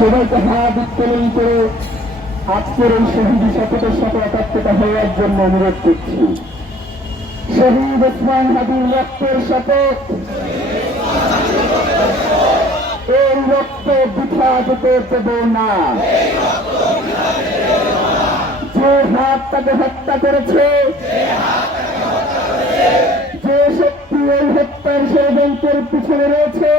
সবাইকে হাত উত্তোলন করে আজকের এই শহীদ শপথের সাথে একাত্মতা হওয়ার জন্য অনুরোধ করছি। শহীদ ওসমান হাদির রক্তের শপথ, এই রক্ত বৃথা যেতে দেব না। যে হাত তাকে হত্যা করেছে, যে শক্তি এই হত্যার ষড়যন্ত্রের পিছনে রয়েছে,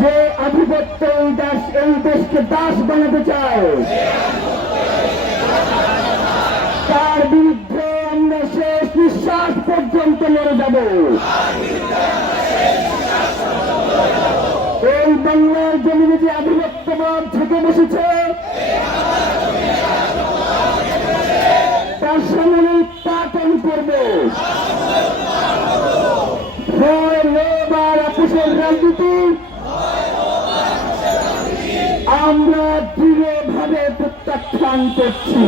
যে আধিপত্য এই দেশকে দাস বানাতে চায়, তার বিরুদ্ধে আমরা শেষ নিঃশ্বাস পর্যন্ত লড়ে যাব। এই বাংলার জমিনে যে আধিপত্যবাদ ঝুঁকে বসেছে, তার সামনে পাতন করবে। ভয়, লোভ আর আপোষের রাজনীতি আমরা দৃঢ়ভাবে প্রত্যাখ্যান করছি।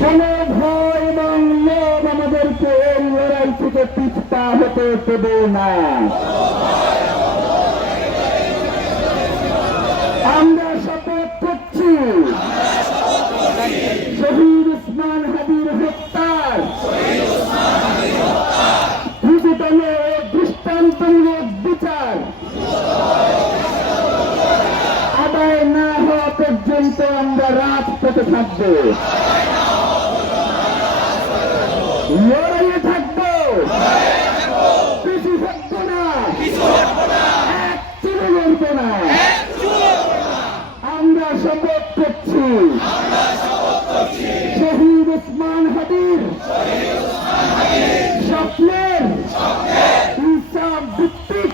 কোন ভয় এবং লোভ আমাদেরকে এই লড়াই থেকে পিছপা হতে দেবে না। আমরা শপথ করছি শহীদ ওসমান হাদির হত্যার দ্রুততম দৃষ্টান্তমূলক বিচার আদায় না হওয়া পর্যন্ত আমরা রাজপথে থাকবো, লড়াইয়ে থাকবো, পিছু থাকবো না, এক চুলো লড়বো না। আমরা শপথ করছি শহীদ ওসমান হাদির স্বপ্নের ইনসাফ ভিত্তিক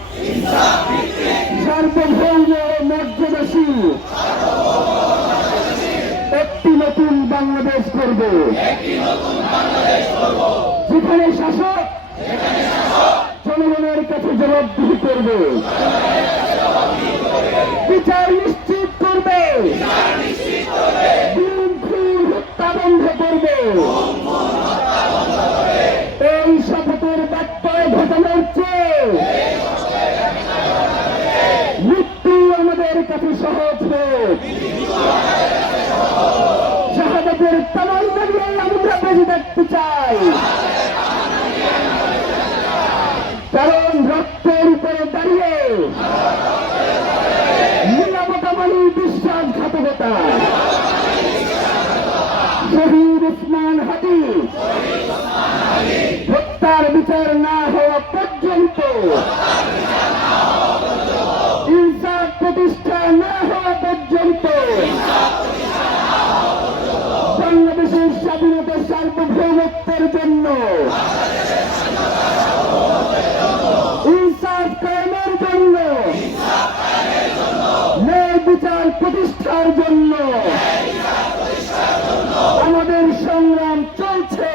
সার্বভৌম মর্যাদাশীল একটি নতুন বাংলাদেশ করব, যেখানে শাসক জনগণের কাছে জবাবদিহি করবে, বিচার নিশ্চিত করবে, খুন হত্যা বন্ধ করবে। এই শপথের বাক্যয় ঘটানোর চেয়ে মৃত্যু আমাদের কাছে সহজ হোক। শাহাদাতের তামান্না নিয়ে আমরা বেঁচে থাকতে চাই, কারণ রক্তের উপরে দাঁড়িয়ে নিরাপত্তা মানে বিশ্বাসঘাতকতা। শহীদ ওসমান হাদি হত্যার বিচার না হওয়া পর্যন্ত, ইনসাফ প্রতিষ্ঠা না হওয়া পর্যন্ত বাংলাদেশের স্বাধীনতা সার্বভৌমত্বের জন্য, ইনসাফ কায়েমের জন্য, ন্যায় বিচার প্রতিষ্ঠার জন্য আমাদের সংগ্রাম চলছে,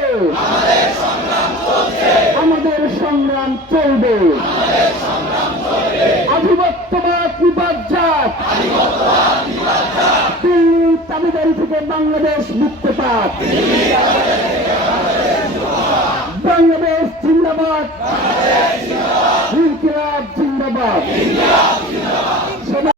আমাদের সংগ্রাম চলবে। আধিপত্যবাদ নিপাত, দিল্লির দাবিদারি থেকে বাংলাদেশ মুক্তি পাক। বাংলাদেশ জিন্দাবাদ, ইনকিলাব জিন্দাবাদ।